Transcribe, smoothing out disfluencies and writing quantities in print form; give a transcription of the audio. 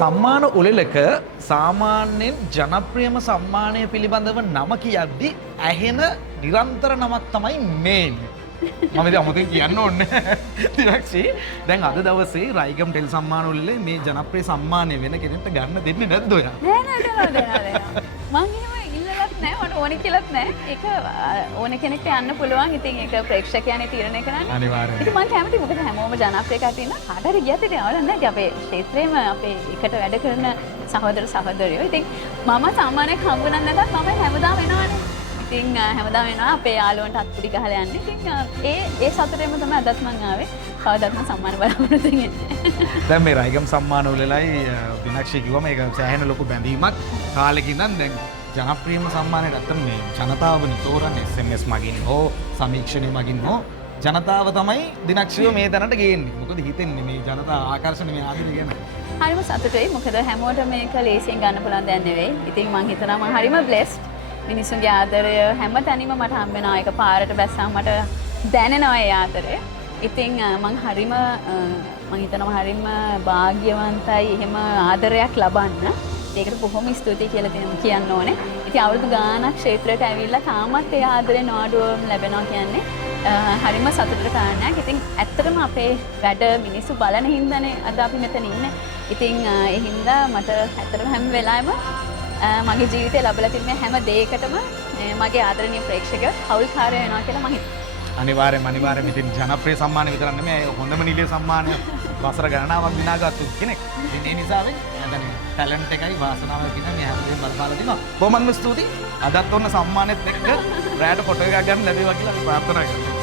සම්මාන උළෙලක සාමාන්‍යයෙන් ජනප්‍රියම සම්මානය පිළිබඳව නම කියද්දි ඇහෙන නිරන්තර නමක් තමයි මේන්. මම ඉතින් අමුතුවෙන් කියන්න ඕනේ තිරක්ෂි. දැන් අද දවසේ රයිගම් ටෙල් සම්මාන උළෙලේ මේ ජනප්‍රිය සම්මානය වෙන කෙනෙක්ට ගන්න දෙන්නේ නැද්ද ඔයා? නෑ. මං එහෙම ඉල්ලලත් නෑ. මට ඕනේ කියලාත් නෑ. ඒක ඕන කෙනෙක්ට යන්න පුළුවන්. ඉතින් ඒක ප්‍රේක්ෂකයන්ේ තීරණය කරන්නේ. අනිවාර්යයෙන්. ඉතින් මම කැමතියි මොකද හැමෝම ජනප්‍රිය කටින් කාට හරි ගියත් ඉතින් අවුලක් නෑ. අපේ ක්ෂේත්‍රයේම අපේ එකට වැඩ කරන සහෝදර සහෝදරියෝ. ඉතින් මම සම්මානයක් හම්බුනත් නැතත් මම හැමදාම එනවනේ. ඉතින් හැමදාම එනවා අපේ යාළුවන්ට අත්පුඩි ගහලා යන්නේ. ඉතින් ඒ සතුටෙම තමයි අදත් මං ආවේ. කවදාවත් මම සම්මාන බලාපොරොත්තු වෙන්නේ. දැන් මේ රයිගම් සම්මාන උළෙලයි විනාක්ෂි කිව්වම ඒක සෑහෙන ලොකු බැඳීමක් කාලෙකින් නම් දැන් ජනප්‍රියම සම්මානයට අත්තම මේ ජනතාවනි තෝරන්නේ SMS මගින් හෝ සමීක්ෂණය මගින් හෝ ජනතාව තමයි දිනක්ෂිව මේ තැනට ගේන්නේ. මොකද හිතෙන්නේ මේ ජනතා ආකර්ෂණ මේ ආදින ගැන. හරිම සතුටුයි. මොකද හැමෝටම මේක ලේසියෙන් ගන්න පුළුවන් දෙයක් නෙවෙයි. ඉතින් මං හිතනවා මං හරිම බ්ලෙස්ඩ්. මිනිස්සුන්ගේ ආදරය හැම තැනම මට හම්බ වෙනවා. ඒක පාරට බැස්සම මට දැනෙනවා ඒ ආදරය. ඉතින් මං හිතනවා හරිම වාග්යවන්තයි එහෙම ආදරයක් ලබන්න. ඒකට බොහොම ස්තුතියි කියලා කියන්න ඕනේ. ඉතින් අවුරුදු ගාණක් ක්ෂේත්‍රයට ඇවිල්ලා තාමත් ඒ ආදරේ නොඅඩුවම ලැබෙනවා කියන්නේ හරිම සතුටට කාරණයක්. ඉතින් ඇත්තටම අපේ වැඩ මිනිස්සු බලන හින්දානේ අද අපි මෙතන ඉන්නේ. ඉතින් ඒ හින්දා මට ඇත්තටම හැම වෙලාවෙම මගේ ජීවිතේ ලැබලා තියෙන හැම දෙයකටම මගේ ආදරණීය ප්‍රේක්ෂකයෝ හවුල්කාරයෝ වෙනවා කියලා මම හිතනවා. අනිවාර්යයෙන්ම ඉතින් ජනප්‍රිය සම්මානය විතරක් නෙමෙයි හොඳම නිලිය සම්මානය වසර ගණනාවක් විනාගත්තු කෙනෙක්. ඉතින් ඒ නිසාවෙන් දැන් ටැලන්ට් එකයි වාසනාවයි කියන මේ හැමදේම බලපාලා තිනවා. බොහොමත්ම ස්තුතියි. අදත් ඔන්න සම්මානෙත් එක්ක රැයට ෆොටෝ එකක් ගන්න ලැබේවා කියලා අපි ප්‍රාර්ථනා කරනවා.